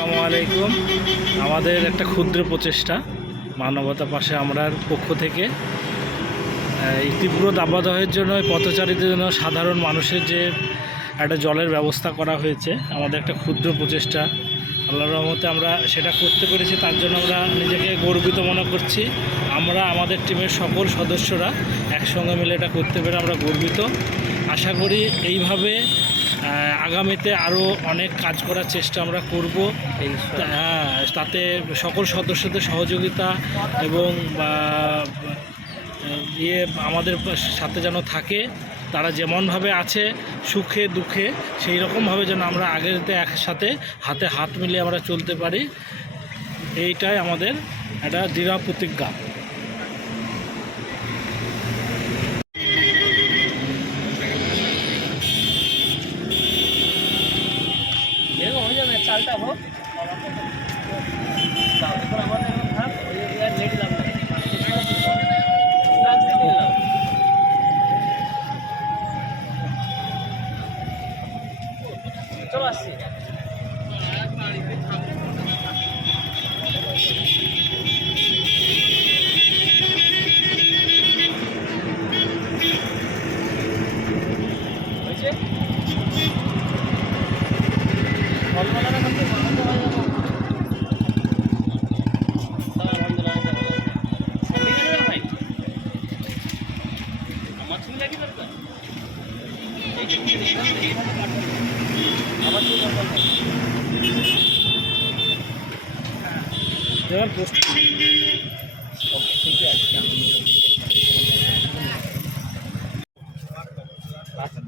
আসসালামু আলাইকুম। আমাদের একটা ক্ষুদ্র প্রচেষ্টা মানবতা পাশে আমরার পক্ষ থেকে। এই তীব্র দাবাদহের জন্য পথচারীদের জন্য সাধারণ মানুষের যে একটা জলের ব্যবস্থা করা হয়েছে, আমাদের একটা ক্ষুদ্র প্রচেষ্টা। আল্লাহর রহমতে আমরা সেটা করতে পেরেছি, তার জন্য আমরা নিজেকে গর্বিত মনে করছি। আমরা, আমাদের টিমের সকল সদস্যরা একসঙ্গে মিলে এটা করতে পেরে আমরা গর্বিত। আশা করি এইভাবে আগামীতে আরও অনেক কাজ করার চেষ্টা আমরা করব। হ্যাঁ তাতে সকল সদস্যদের সহযোগিতা এবং বা ইয়ে আমাদের সাথে যেন থাকে তারা যেমনভাবে আছে সুখে দুঃখে সেই রকমভাবে যেন আমরা আগেতে একসাথে হাতে হাত মিলিয়ে আমরা চলতে পারি এইটাই আমাদের একটা দৃঢ় প্রতিজ্ঞা। চালটা হোক আমাদের এখন ওই যে আর লেট না। লাঞ্চ দিয়ে দিলাম। চলো আসছি হয়েছে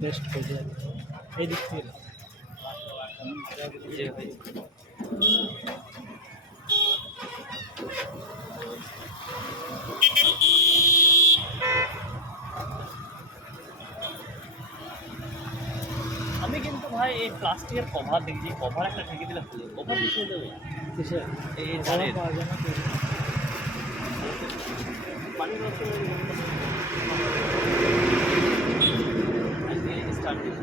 বেস্ট হয়ে যায় এই দিক থেকে ভাই এই প্লাস্টিকের কভার দেখছি কভার একটা ঢেকে দিলে হলো কভার কিছু দেবে যাবে। এই ধানের। পানি স্টার্ট cover-